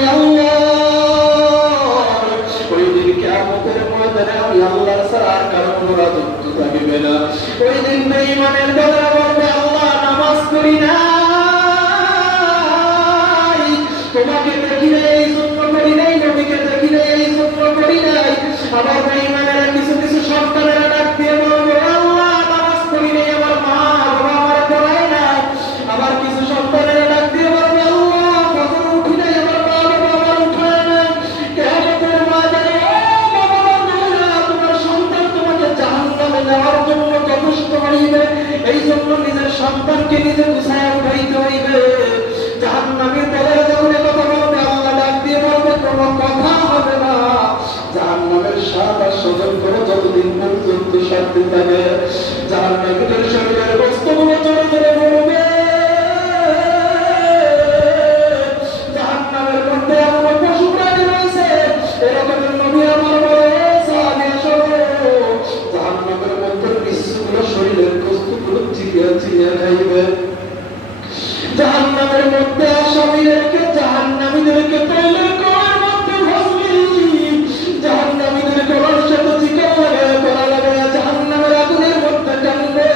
আমি আল্লাহ। ওই দিন কিয়ামতের ময়দানে আমি আল্লাহর ছাড়া আর কারো কোনো রাজত্ব থাকবে না। ওই দিন বেঈমানের কথা বলবে, আল্লাহ নামাজ পড়ি নাই, তোমাকে দেখি নাই এই জন্য করি নাই, নবীকে দেখি নাই এই জন্য করি নাই। আবার বেঈমানেরা কিছু কিছু সন্তানেরা ডাক দিয়ে বলবে, আল্লাহ নামাজ পড়ি নাই, আমার মা বাবা আমার পড়ায় নাই। আবার কিছু সন্তানেরা ডাক দিয়ে বলবে, আল্লাহ ফজর উঠি নাই, আমার মা বাবা আমার উঠায় নাই। কিয়ামতের ময়দানে ও বাবা বন্ধুরা, তোমার সন্তান তোমাকে জাহান্নামে নেওয়ার জন্য যথেষ্ট হইবে। এই জন্য নিজের সন্তানকে নিজে গুছায় উঠাইতে হইবে। জাহান্নামের দলের যখন কথা বলবে, আল্লাহ ডাক দিয়ে বলবে, কোনো কথা হবে না। জাহান্নামের স্বাদ আর সহ্য করে যতদিন পর্যন্ত শান্তি থাকে, জাহান্নামীদের শরীরের বস্তুগুলো জোরে জোরে পড়বে। জাহান্নামের মধ্যে এমন পশু প্রাণী রয়েছে, এরকমের নবী আমার বলে সাহাবীরা শোনো, জাহান্নামের মধ্যে বিশ্বগুলো শরীরের বস্তুগুলো চিবিয়ে চিবিয়ে খাইবে। জাহান্নামের মধ্যে আসামীদেরকে জাহান্নামীদেরকে তৈলের কড়ার মধ্যে ভাসবি। জাহান্নামীদের কড়ার সাথে চিকেন লাগায় কড়া লাগায় জাহান্নামের আগুনের মধ্যে টানবে।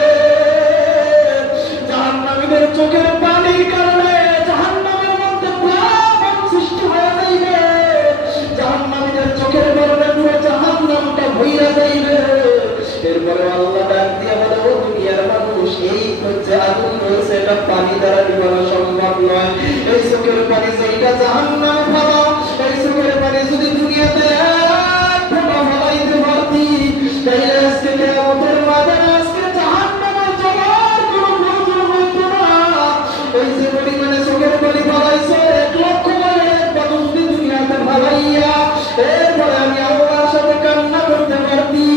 জাহান্নামীদের চোখের পানির কারণে জাহান্নামের মধ্যে প্লাবন সৃষ্টি হয়ে যাইবে। জাহান্নামীদের চোখের কারণে পুরো জাহান্নামটা ভইরা যাইবে। এরপরে আল্লাহ ডাক দিয়ে বলে, ও দুনিয়ার মানুষ, এই হচ্ছে আগুন রয়েছে, এটা পানি দ্বারা নিবানো সম্ভব নয়। এই চোখের পানি যেটা জাহান্নামে ফেলাও, এই চোখের পানি যদি দুনিয়াতে এক ফোঁটা ফেলাইতে পারতি, তাইলে আজকে কিয়ামতের ময়দানে আজকে জাহান্নামে যাওয়ার কোনো প্রয়োজন হইত না। এই যে পরিমাণে চোখের পানি ফেলাইছে, 1,00,000 মাইলের পথ যদি দুনিয়াতে ফেলাইয়া এরপরে আমি আল্লাহর সাথে কান্না করতে পারতি,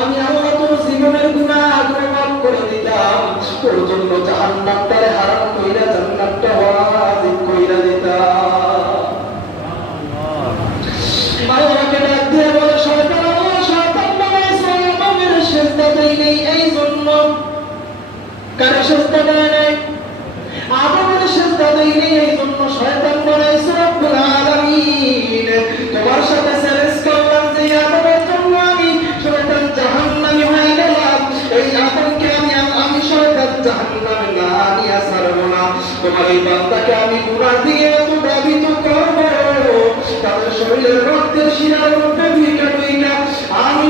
আমি আল্লাহ তোর জীবনের গুনাহগুলো মাফ করে দিতাম, তোর জন্য জাহান্নামটারে হারাম কইরা জান্নাতটা ওয়াজিব কইরা দিতাম। আল্লাহকে ডাক দিয়ে বলে, শয়তান আমার শয়তান বানাইছে, আদমের সিজদা দেই নাই এই জন্য। কার সিজদা দেয় নাই? আদমের সিজদা দেই নাই এই জন্য শয়তান বানাইছে রব্বুল আলামিন। তোমার সাথে চ্যালেঞ্জ করলাম যে আদমের জন্য আমি শয়তান জাহান্নামী হয়ে গেলাম, এই আদমকে আমি শয়তান জাহান্নামে না নিয়ে ছাড়বো না। তোমার এই বান্দাকে আমি গুনাহ দিয়ে এত দাবিত করবো, তাদের শরীরের রক্তের শিরার মধ্যে ভিটা আমি